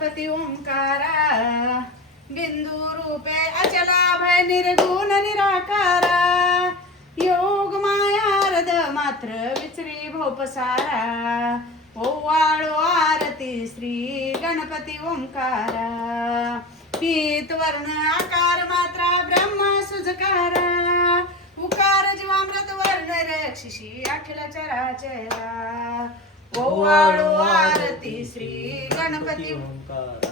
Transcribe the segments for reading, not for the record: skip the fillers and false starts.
गणपती ओंकारा, बिंदू रूपे अचला भय निर्गुण निराकारा, योग मायारद मात्र विचरी भोपसारा, ओवाळो आरती श्री गणपती ओंकारा, पीत वर्ण आकार मात्रा ब्रह्म सुजकारा, उकार जीवामृत वर्ण रक्षिषी अखिल चराचरा, ओवाळो आरती श्री गणपती ओंकारा.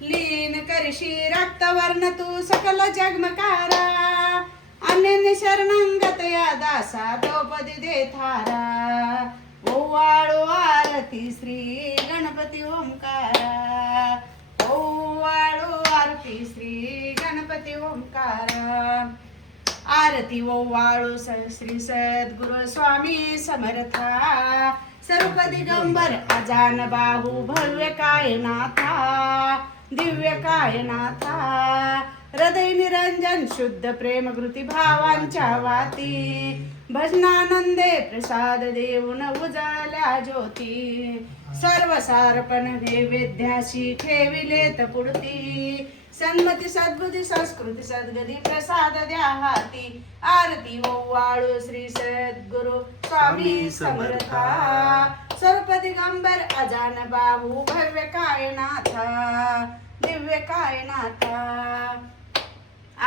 लीन करशी रक्तवर्ण तू सकल जगमकारा, अनन्य शरणंगत या दासा द्रौपदी दे थारा, ओवाळो आरती श्री गणपती ओंकारा, ओवाळो आरती श्री गणपती ओंकारा, आरती ओवाळो श्री सद्गुरु स्वामी समर्था, सर्व दिगंबर अजान बाहू भव्य कायनाथा, दिव्य कायनाथा, हृदय निरंजन शुद्ध प्रेम कृती भावांच्या वाती, भजनानंदे प्रसाद देऊन उजळल्या ज्योती, सर्व सारपण नैवेद्याशी ठेविलेत पुढती, सन्मती सद्बुद्धी संस्कृती सद्गती प्रसाद द्या हाती, आरती ओवाळो श्री सद्गुरु स्वामी समर्था, सर्व दिगंबर अजान बाहू भव्य कायनाथा, दिव्य कायनाथा,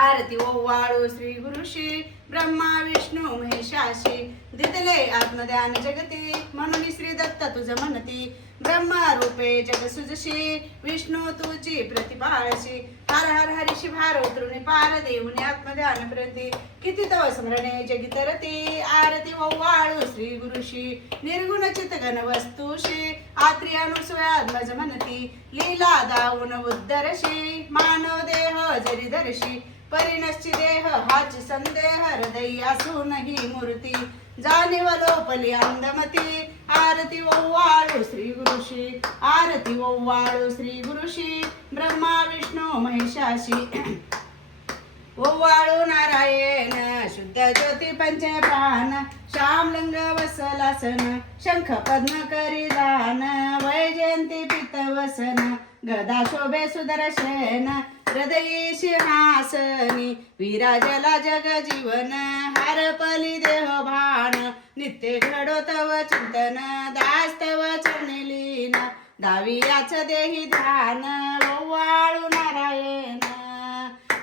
आरती ओवाळो श्री गुरुशी ब्रह्मा विष्णू महेशाशी, दिदले आत्मध्यान जगती म्हणून श्री दत्त तुझ म्हणती, ब्रह्मा रूपे जग सुजशी विष्णू तुझी प्रतिपाळशी, हर हर हरिशी भार उतरुणी पार देऊन आत्मध्यान प्रती, किती तव स्मरणे जगी तरती, आरती ओवाळो श्री गुरुशी निर्गुण चितगण वस्तुशी, आत्री अनुस्वयात्मज म्हणती, लीला दाऊन उद्धरशी, मानव देह जरी दर्शी, परिणश्ची देह हाची संदेह, हृदय असून ही मूर्ती, जाणीव लोपली अंधमती, आरती ओवाळो श्री गुरुशी, आरती ओवाळो श्री गुरुशी ब्रह्मा विष्णू महेशाशी, ओवाळो नारायण शुद्ध ज्योती पंच प्राण, श्यामलिंग वसलासन शंख पद्म करी दान, वैजयंती पितवसन गदा शोभे सुदर्शन, हृदयी सिंहासनी विराजला जग जीवन, हरपली देह भान नित्य घडो तव चिंतन, दास तव चरणी लीन दावी याच देही ध्यान, ओवाळू नारायण,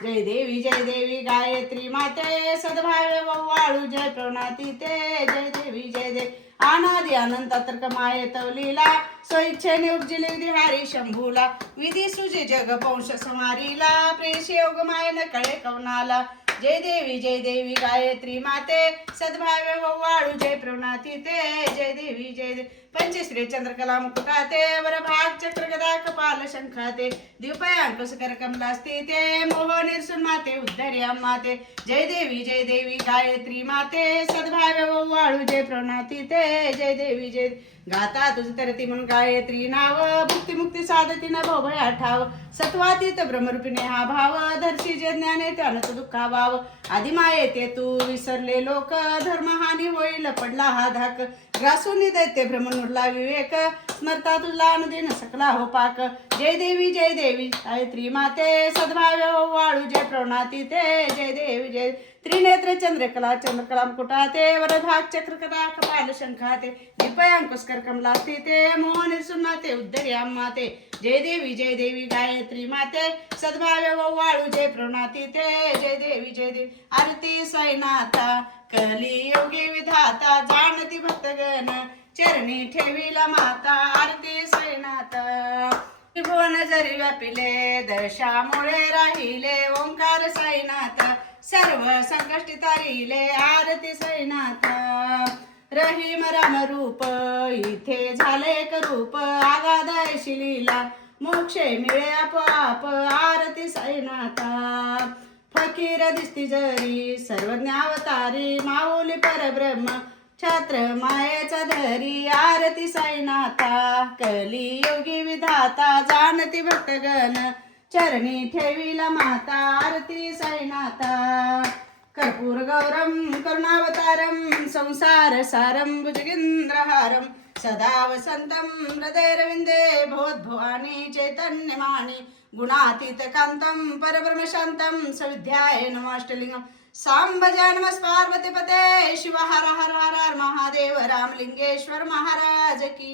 जय देवी गायत्री माते, सद्भावे ओवाळू जय प्रवनाती ते, जय देवी अनादि अनंत तर्क माये लीला, स्वइच्छेने उपजिले विधी हारी शंभूला, विधी सुजे जग वंश समारीला, प्रेष योग मायेन कळे कवनाला, जय देवी गायत्री माते, सद्भावे ओवाळू जय प्रवनाती ते, जय देवी पंचश्री चंद्रकला मुकुटाते, वर भाग चक्र गदा कपाल शंखाते, द्विपयांकुश कर कमलास्ते ते, मोह निर्सुन माते उद्धर्या माते, जय देवी गायत्री माते, सद्भावे ओवाळू जय प्रवनाती ते, जय देवी गाता तुझ तरती म्हणून गायत्री नाव, भुक्ती मुक्ती साधती न भोभया ठाव, सत्वातीत ब्रह्मरूपिणे हा भाव, धर्षी जे ज्ञाने त्यानं तो दुःखा भाव, आदिमाये ते तू विसरले लोक, धर्महानी होईल पडला हा धाक, ग्रासून दैत्य भ्रमण उरला विवेक, स्मरता तुझला अनुदिन सकला हो पाक, जय देवी गायत्री माते, सद्भावे ओवाळू जय प्रवनाती ते, जय देवी त्रिनेत्र चंद्रकला मुकुटाते, वरभाग चक्र कदा कपाल शंखाते, दीपयांकुस्कर कमलास्ते ते, मोहन सुन्नाते उद्धर्या माते, जय देवी गायत्री माते, सद्भावे ओवाळू जय प्रवनाती ते, जय देवी आरती साईनाथा, कलियुगी विधाता, जाणती भक्तगण चरणी ठेविला माता, आरती साईनाथा, त्रिभुवन जरी व्यापिले दर्शामुळे राहिले, ओंकार साईनाथ सर्व संकष्टी तारिले, आरती साईनाथा, रहीम राम रूप इथे झाले रूप, आगाध ऐशी लीला मोक्षे मिळे आपोआप, आरती साईनाथा, फकीर दिसती जरी सर्वज्ञावतारी, माऊली परब्रह्म छत्र मायेचा धरी, आरती साईनाथा, कलियुगी विधाता, जाणती भक्तगण चरणी ठेविला माता, आरती साईनाथा, कर्पूर गौरम करुणावतारम, संसार सारम भुजगेंद्रहारम, सदा वसन्तं हृदयरविन्दे भवद्भवानी चैतन्यमानि गुणातीत कान्तं परब्रह्मशान्तं सविद्याय नमाष्टलिङ्गं सांब नमः पार्वतीपते शिव हर हर हर हर महादेव रामलिंगेश्वर महाराज की